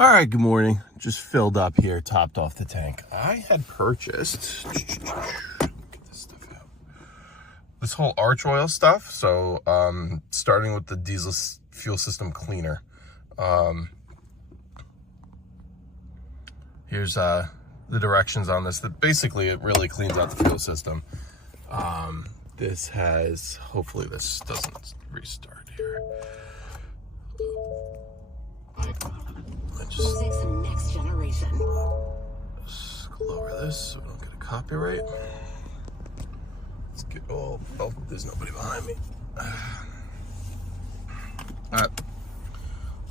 All right, good morning. Just filled up here, topped off the tank. I had purchased, get this stuff out, this whole Archoil stuff. So starting with the diesel fuel system cleaner. Here's the directions on this. That basically it really cleans out the fuel system. This has, hopefully this doesn't restart here. Just next generation. Let's lower this so we don't get a copyright. Let's get there's nobody behind me. Alright.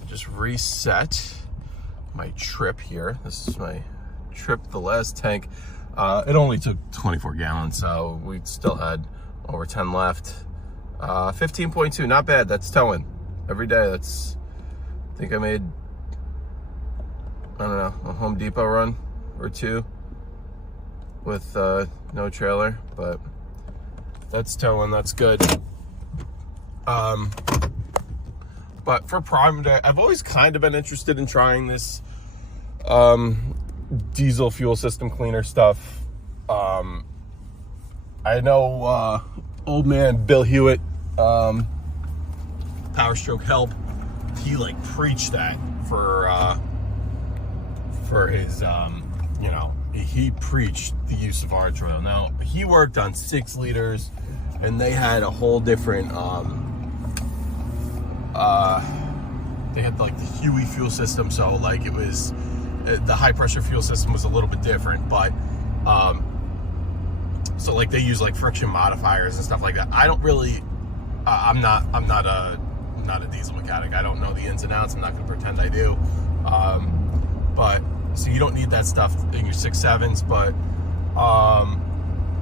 Just reset my trip here. This is my trip, the last tank. It only took 24 gallons, so we still had over 10 left. 15.2, not bad. That's towing every day. That's, I think I made, I don't know, a Home Depot run or two with no trailer, but that's towing, that's good. But for Prime Day, I've always kind of been interested in trying this diesel fuel system cleaner stuff. I know old man Bill Hewitt, Power Stroke Help, he like preached that for his, you know, he preached the use of Archoil. Now, he worked on 6 liters, and they had a whole different, they had like the Huey fuel system, so like it was, the high pressure fuel system was a little bit different, but, so like they use like friction modifiers and stuff like that. I don't really, I'm not a diesel mechanic. I don't know the ins and outs. I'm not going to pretend I do. But so you don't need that stuff in your 6.7s, but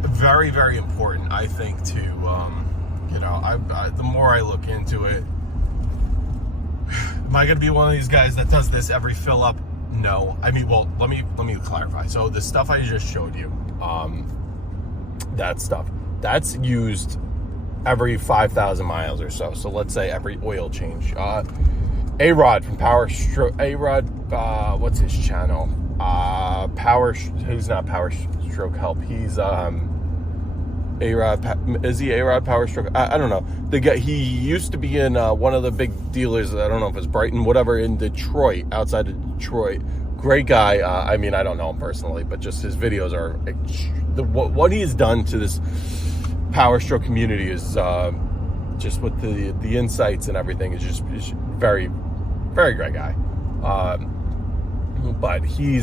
very, very important, I think, to you know, the more I look into it, am I going to be one of these guys that does this every fill up? No. I mean, well, let me clarify. So the stuff I just showed you, that stuff, that's used every 5,000 miles or so. So let's say every oil change. A-Rod from Power Stroke, A-Rod, what's his channel? He's not Power Stroke Help. He's A-Rod, is he A-Rod Power Stroke? I don't know. The guy, he used to be in one of the big dealers, I don't know if it's Brighton, whatever, in Detroit, outside of Detroit. Great guy. I mean, I don't know him personally, but just his videos are, what he has done to this Power Stroke community is just with the insights and everything is just very, very great guy. But he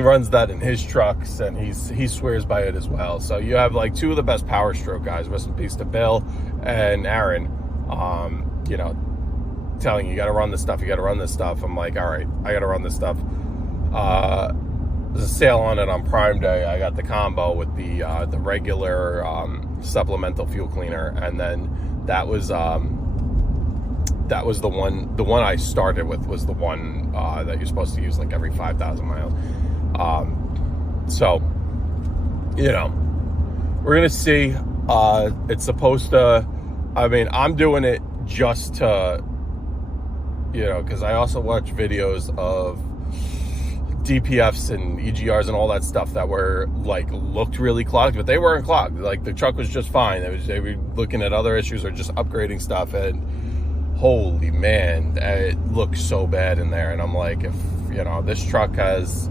runs that in his trucks, and he swears by it as well. So you have like 2 of the best Power Stroke guys, rest in peace to Bill and Aaron, you know, telling you got to run this stuff, you got to run this stuff. I'm like, all right, I got to run this stuff. There's a sale on it on Prime Day. I got the combo with the regular supplemental fuel cleaner, and then that was the one I started with was the one that you're supposed to use like every 5,000 miles. So, you know, we're gonna see. It's supposed to, I mean, I'm doing it just to, you know, because I also watch videos of DPFs and EGRs and all that stuff that were like looked really clogged, but they weren't clogged. Like the truck was just fine. They were looking at other issues or just upgrading stuff, and holy man, it looks so bad in there. And I'm like, if you know, this truck has,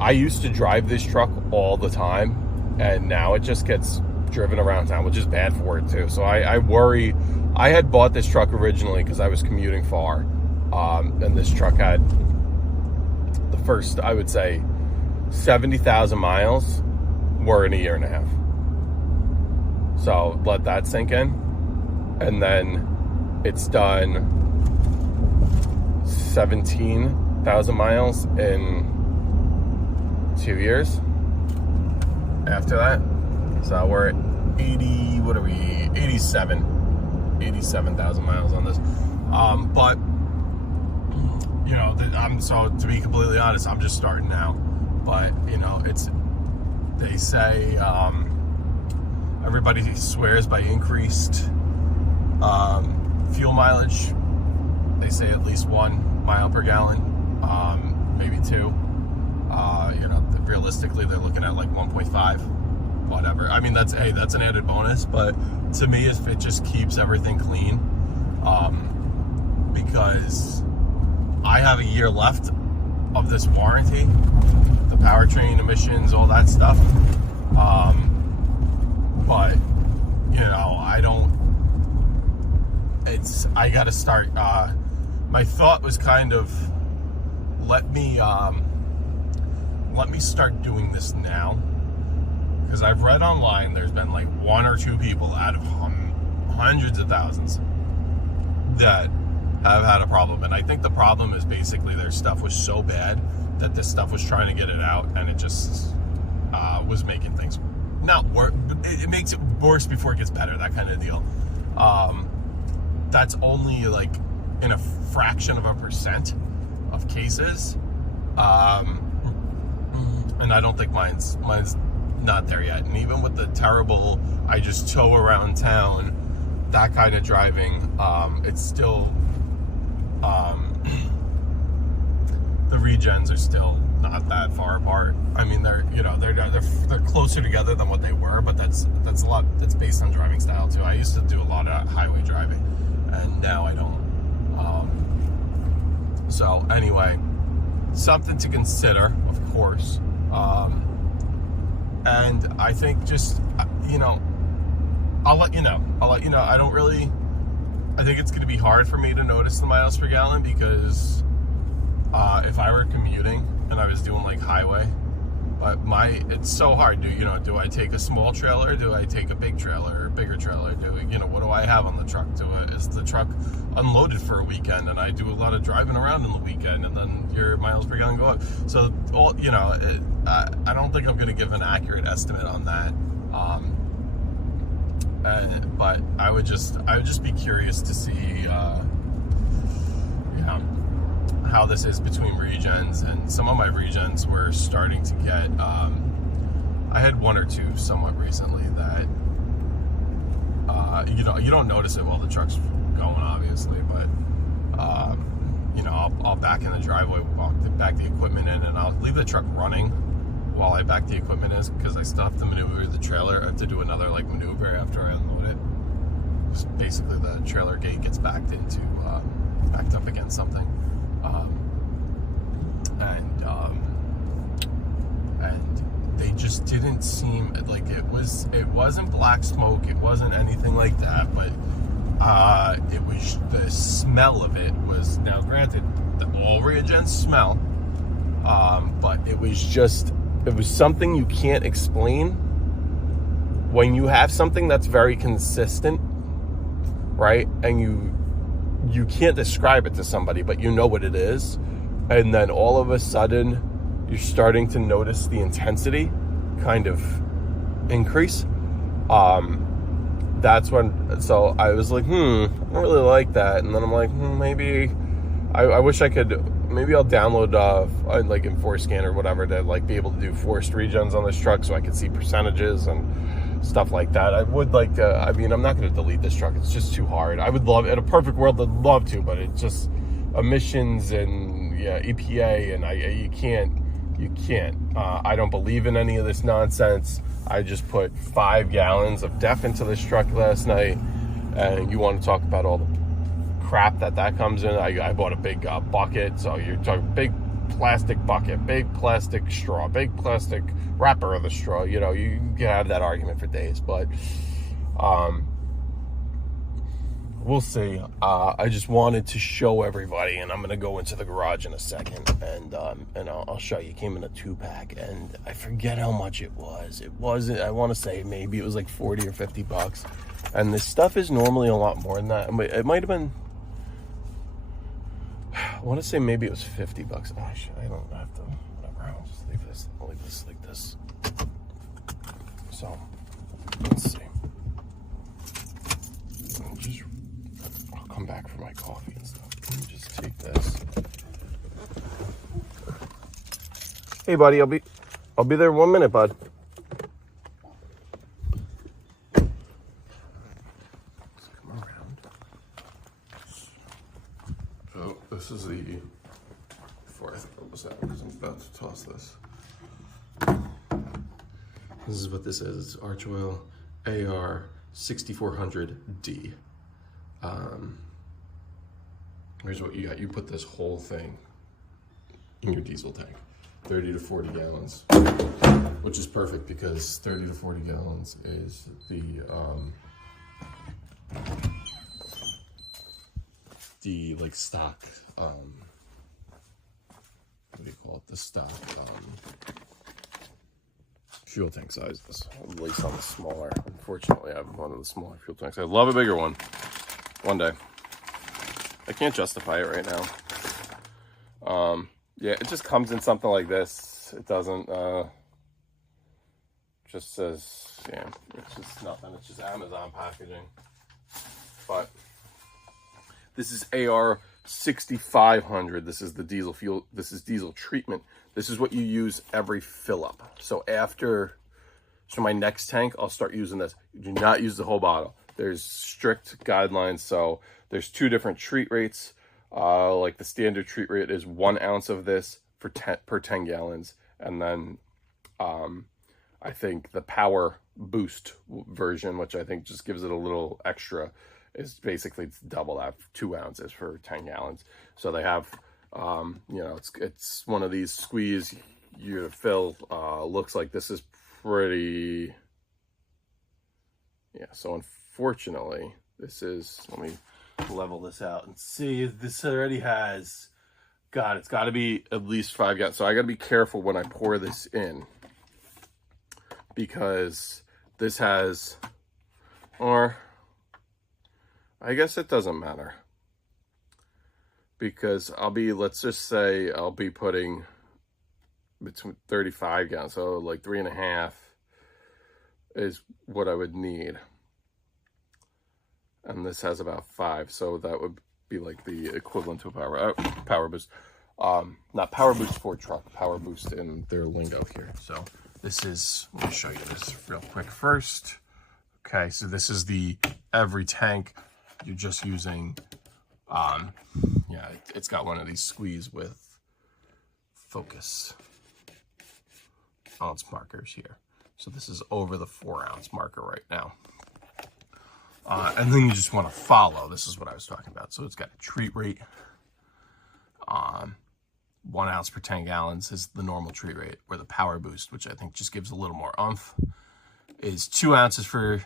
I used to drive this truck all the time, and now it just gets driven around town, which is bad for it too. So I worry. I had bought this truck originally because I was commuting far, and this truck had the first, I would say, 70,000 miles were in a year and a half. So let that sink in. And then it's done 17,000 miles in 2 years after that. So we're at 80, what are we, 87,000 miles on this. But you know, so to be completely honest, I'm just starting now. But, you know, they say everybody swears by increased fuel mileage. They say at least 1 mile per gallon. maybe 2. You know, realistically, they're looking at like 1.5, whatever. I mean, that's an added bonus, but to me, if it just keeps everything clean, because I have a year left of this warranty, the powertrain, emissions, all that stuff. But you know, I gotta start. My thought was kind of, let me start doing this now, because I've read online there's been like 1 or 2 people out of hundreds of thousands that have had a problem, and I think the problem is basically their stuff was so bad that this stuff was trying to get it out, and it just was making things not worse. It makes it worse before it gets better, that kind of deal. That's only like in a fraction of a percent of cases, and I don't think mine's not there yet. And even with the terrible, I just tow around town, that kind of driving, it's still, the regens are still not that far apart. I mean, they're closer together than what they were, but that's a lot. That's based on driving style too. I used to do a lot of highway driving, and now I don't. So anyway, something to consider, of course. And I think just, you know, I'll let you know. I think it's going to be hard for me to notice the miles per gallon, because if I were commuting and I was doing like highway, it's so hard. Do I take a small trailer? Do I take a big trailer or bigger trailer? What do I have on the truck? Is the truck unloaded for a weekend, and I do a lot of driving around in the weekend, and then your miles per gallon go up? So I don't think I'm going to give an accurate estimate on that. But I would just be curious to see, how this is between regens, and some of my regens were starting to get, I had 1 or 2 somewhat recently that, you don't notice it while the truck's going, obviously, but, I'll back in the driveway, I'll back the equipment in, and I'll leave the truck running while I back the equipment in, because I still have to maneuver the trailer. I have to do another maneuver after I unload it. Just basically, the trailer gate gets backed up against something. And they just didn't seem like it wasn't black smoke, it wasn't anything like that, but it was, the smell of it was, now granted, all regens smell, but it was something you can't explain. When you have something that's very consistent, right, and you can't describe it to somebody, but you know what it is, and then all of a sudden you're starting to notice the intensity kind of increase. That's when, so I was like, I don't really like that. And then I'm like, maybe I wish I could, maybe I'll download like in Forescan or whatever to be able to do forced regens on this truck, so I can see percentages and stuff like that. I would like to, I'm not going to delete this truck. It's just too hard. I would love, in a perfect world, I'd love to, but it's just emissions and EPA, and you can't. I don't believe in any of this nonsense. I just put 5 gallons of DEF into this truck last night, and you want to talk about all the crap that comes in. I bought a big bucket, so you're talking big plastic bucket, big plastic straw, big plastic wrapper of the straw. You can have that argument for days, but we'll see. I just wanted to show everybody, and I'm going to go into the garage in a second, and I'll show you. It came in a 2-pack, and I forget how much it was. It wasn't, I want to say maybe it was like 40 or 50 bucks, and this stuff is normally a lot more than that. It might have been, I want to say maybe it was 50 bucks. Gosh, I don't have to, whatever, I'll just leave this like this. So, let's see. I'll come back for my coffee and stuff. Let me just take this. Hey, buddy, I'll be there 1 minute, bud. Let's come around. So this is the 4th this out because I'm about to toss this. This is what this is. It's Archoil AR 6400D. Here's what you got. You put this whole thing in your diesel tank, 30 to 40 gallons, which is perfect because 30 to 40 gallons is the like stock, what do you call it? The stock fuel tank sizes, at least on the smaller. Unfortunately, I have one of the smaller fuel tanks. I love a bigger one day. I can't justify it right now. Yeah, it just comes in something like this. It doesn't, just says, yeah, it's just nothing. It's just Amazon packaging. But this is AR 6500. This is the diesel fuel. This is diesel treatment. This is what you use every fill up. So my next tank, I'll start using this. You do not use the whole bottle. There's strict guidelines. So there's 2 different treat rates. Like the standard treat rate is 1 ounce of this per 10 gallons. And then I think the power boost version, which I think just gives it a little extra, is basically double that, 2 ounces for 10 gallons. So they have, you know, it's one of these squeeze you to fill. Looks like this is pretty, yeah. So unfortunately, this is, let me level this out and see. This already has, God, it's got to be at least 5 gallons. So I got to be careful when I pour this in, because this has, or I guess it doesn't matter, because let's just say I'll be putting between 35 gallons, so like 3.5 is what I would need. And this has about 5, so that would be like the equivalent to a power boost. Not power boost for truck, power boost in their lingo here. So this is, let me show you this real quick first. Okay, so this is the every tank. You're just using, yeah, it's got one of these squeeze with focus ounce markers here. So this is over the 4 ounce marker right now. And then you just want to follow. This is what I was talking about. So it's got a treat rate. 1 ounce per 10 gallons is the normal treat rate, where the power boost, which I think just gives a little more oomph, is 2 ounces for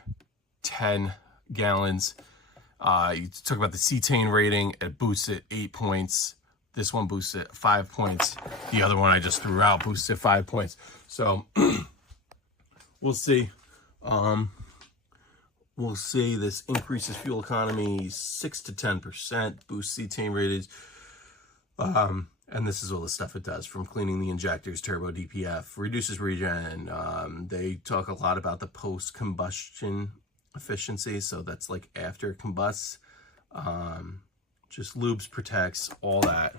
10 gallons. You talk about the cetane rating. It boosts it 8 points. This one boosts it 5 points. The other one I just threw out boosts it 5 points. So we'll see. We'll see. This increases fuel economy 6 to 10%, boosts cetane rated. And this is all the stuff it does, from cleaning the injectors, turbo DPF, reduces regen. They talk a lot about the post-combustion efficiency. So that's like after it combusts. Just lubes, protects, all that.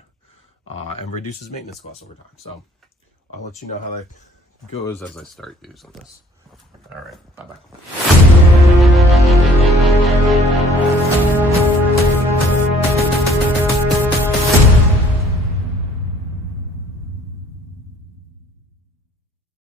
And reduces maintenance costs over time. So I'll let you know how that goes as I start using this. All right, bye-bye.